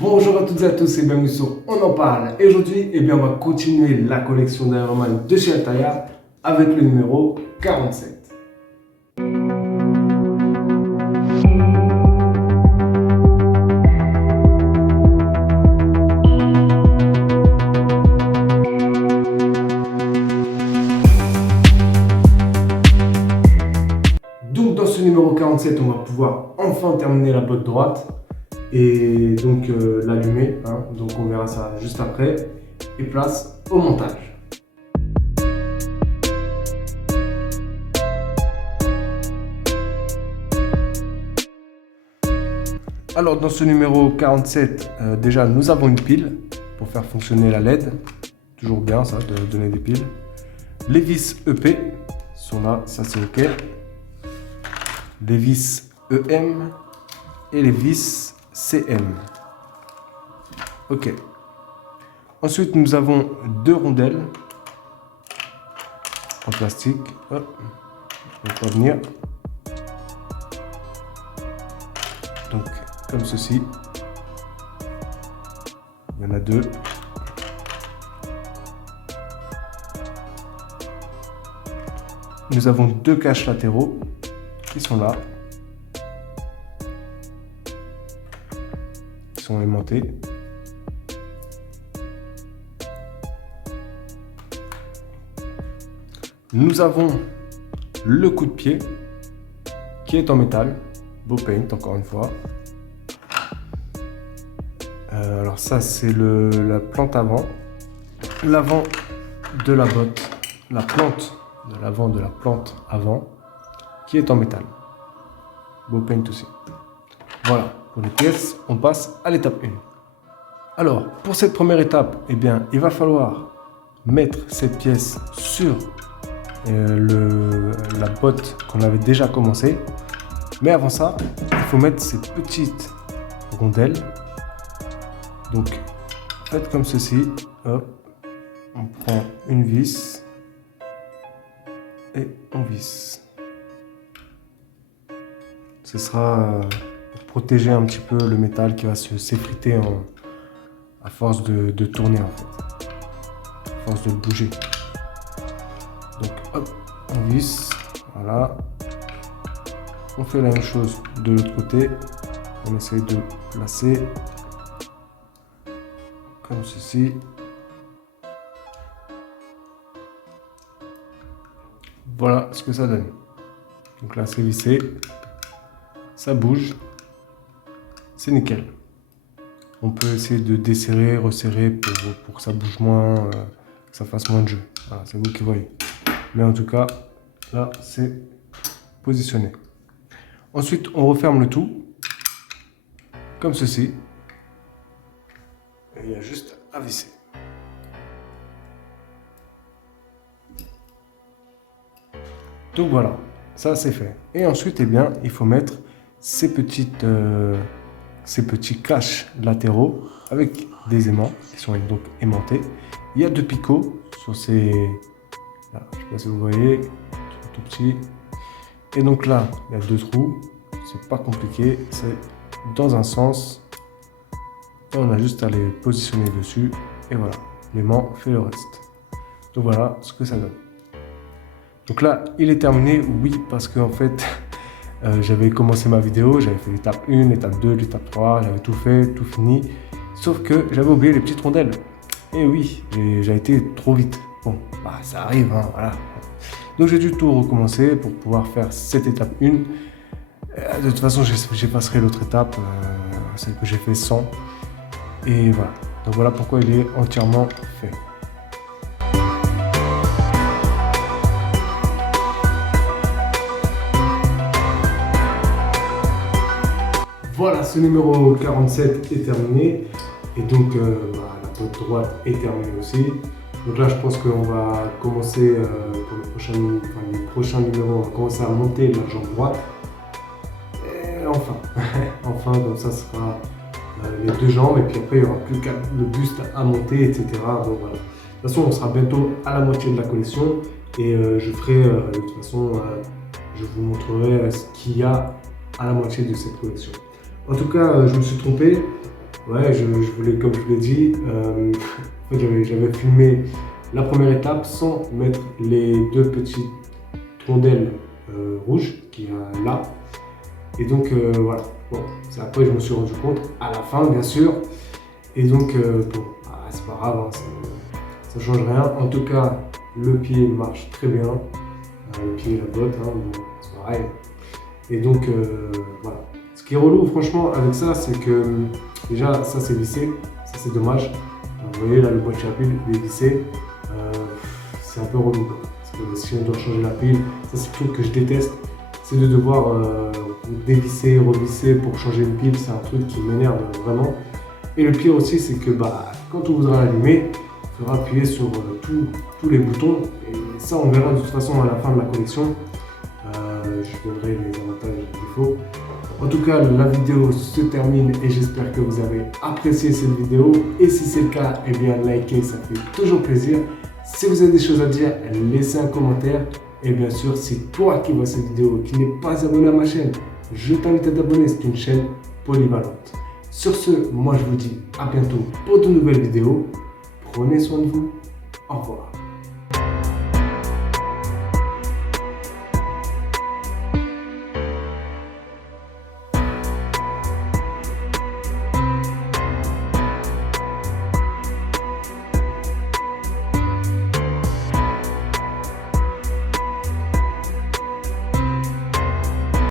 Bonjour à toutes et à tous et bienvenue sur On en parle. Et aujourd'hui, on va continuer la collection d'Iron Man de chez Altaïa avec le numéro 47. Donc dans ce numéro 47, on va pouvoir enfin terminer la botte droite et donc l'allumer, donc on verra ça juste après, et place au montage. Alors dans ce numéro 47, déjà nous avons une pile pour faire fonctionner la LED, toujours bien ça de donner des piles. Les vis EP sont là, ça c'est ok. Les vis EM et les vis CM. Ok. Ensuite, nous avons deux rondelles en plastique. Hop. On peut venir. Donc, comme ceci. Il y en a deux. Nous avons deux caches latéraux qui sont là. Qui sont aimantés. Nous avons le coup de pied qui est en métal, beau paint encore une fois. Alors ça c'est la plante avant, l'avant de la botte, la plante de l'avant de la plante avant qui est en métal, beau paint aussi. Voilà, pour les pièces, on passe à l'étape 1. Alors pour cette première étape, il va falloir mettre cette pièce sur la botte qu'on avait déjà commencé, mais avant ça il faut mettre ces petites rondelles. Donc faites comme ceci, hop, on prend une vis et on visse. Ce sera pour protéger un petit peu le métal qui va s'effriter à force de tourner en fait, à force de bouger. Donc hop, on visse, voilà. On fait la même chose de l'autre côté. On essaye de placer comme ceci. Voilà ce que ça donne. Donc là c'est vissé, ça bouge, c'est nickel. On peut essayer de desserrer, resserrer pour que ça bouge moins, que ça fasse moins de jeu. Voilà, c'est vous qui voyez. Mais en tout cas, là, c'est positionné. Ensuite, on referme le tout, comme ceci. Et il y a juste à visser. Donc voilà, ça c'est fait. Et ensuite, il faut mettre ces petits caches latéraux avec des aimants qui sont donc aimantés. Il y a deux picots sur ces... Là, je ne sais pas si vous voyez, tout petit. Et donc là, il y a deux trous. C'est pas compliqué, c'est dans un sens. Et on a juste à les positionner dessus. Et voilà, l'aimant fait le reste. Donc voilà ce que ça donne. Donc là, il est terminé, oui, parce qu'en fait, j'avais commencé ma vidéo, j'avais fait l'étape 1, l'étape 2, l'étape 3, j'avais tout fait, tout fini. Sauf que j'avais oublié les petites rondelles. Et oui, j'ai été trop vite. Bon, bah, ça arrive, voilà. Donc j'ai dû tout recommencer pour pouvoir faire cette étape 1. De toute façon, j'effacerai l'autre étape, celle que j'ai fait sans. Et voilà. Donc voilà pourquoi il est entièrement fait. Voilà, ce numéro 47 est terminé. Et donc la botte droite est terminée aussi. Donc là, je pense qu'on va commencer pour les prochains numéros, on va commencer à monter la jambe droite. Et enfin, enfin, donc ça sera les deux jambes, et puis après, il n'y aura plus qu'à le buste à monter, etc. Donc voilà. De toute façon, on sera bientôt à la moitié de la collection, et je ferai, de toute façon, je vous montrerai ce qu'il y a à la moitié de cette collection. En tout cas, je me suis trompé. Ouais, je voulais, comme je vous l'ai dit, en fait, j'avais filmé la première étape sans mettre les deux petites rondelles rouges qu'il y a là. Et donc voilà, bon, c'est après je me suis rendu compte, à la fin bien sûr. Et donc bon, c'est pas grave, hein, ça change rien. En tout cas, le pied marche très bien. Le pied et la botte, hein, bon, c'est pareil. Et donc voilà. Ce qui est relou franchement avec ça, c'est que déjà ça c'est vissé, ça c'est dommage. Vous voyez là le boîtier à pile, il est vissé. C'est un peu relou quoi. Parce que si on doit changer la pile, ça c'est le truc que je déteste. C'est de devoir dévisser, revisser pour changer une pile, c'est un truc qui m'énerve vraiment. Et le pire aussi, c'est que quand on voudra l'allumer, il faudra appuyer sur tous les boutons. Et ça, on verra de toute façon à la fin de la collection. Je donnerai les avantages et les défauts. En tout cas, la vidéo se termine et j'espère que vous avez apprécié cette vidéo. Et si c'est le cas, eh bien, likez, ça fait toujours plaisir. Si vous avez des choses à dire, laissez un commentaire. Et bien sûr, si toi qui vois cette vidéo, qui n'est pas abonné à ma chaîne, je t'invite à t'abonner, c'est une chaîne polyvalente. Sur ce, moi je vous dis à bientôt pour de nouvelles vidéos. Prenez soin de vous. Au revoir.